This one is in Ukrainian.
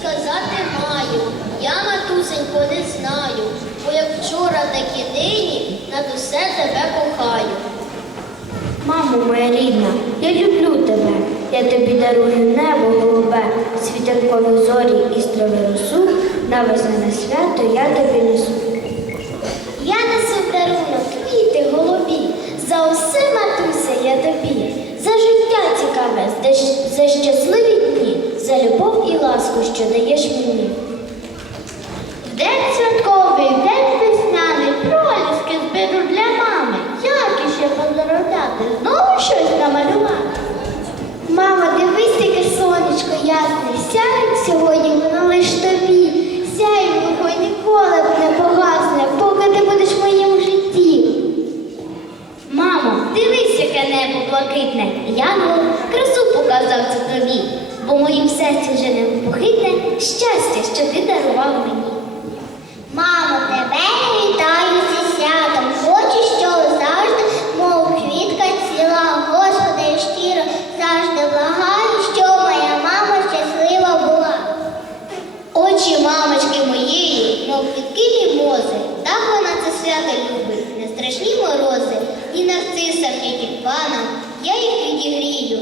сказати маю. Я, матусенько, не знаю, бо як вчора, так і нині над усе тебе кохаю. Мамо моя рідна, я люблю тебе. Я тобі дарую небо голубе, світанкові зорі і здраву росу, на весняне свято я тобі несу. Я несу ласку, що даєш мені. День святковий, день весняний, проліски зберу для мами. Як іще поздоровляти, знову щось намалювати. Мама, дивись, яке сонечко ясне, сяє сьогодні воно лиш тобі. Сяй його ніколи не погасне, поки ти будеш в моєму житті. Мамо, дивись, яке небо блакитне. Янгол красу показав це тобі, бо моїм серці вже непохитне щастя, що ти дарував мені. Мамо, тебе вітаю зі святом, хочу, щоб завжди, мов квітка ціла, Господи, щиро завжди благаю, що моя мама щаслива була. Очі мамочки моєї, мов квітки мімози, так вона це свято любить, не страшні морози, і нарцисах, як і панам, я їх відігрію.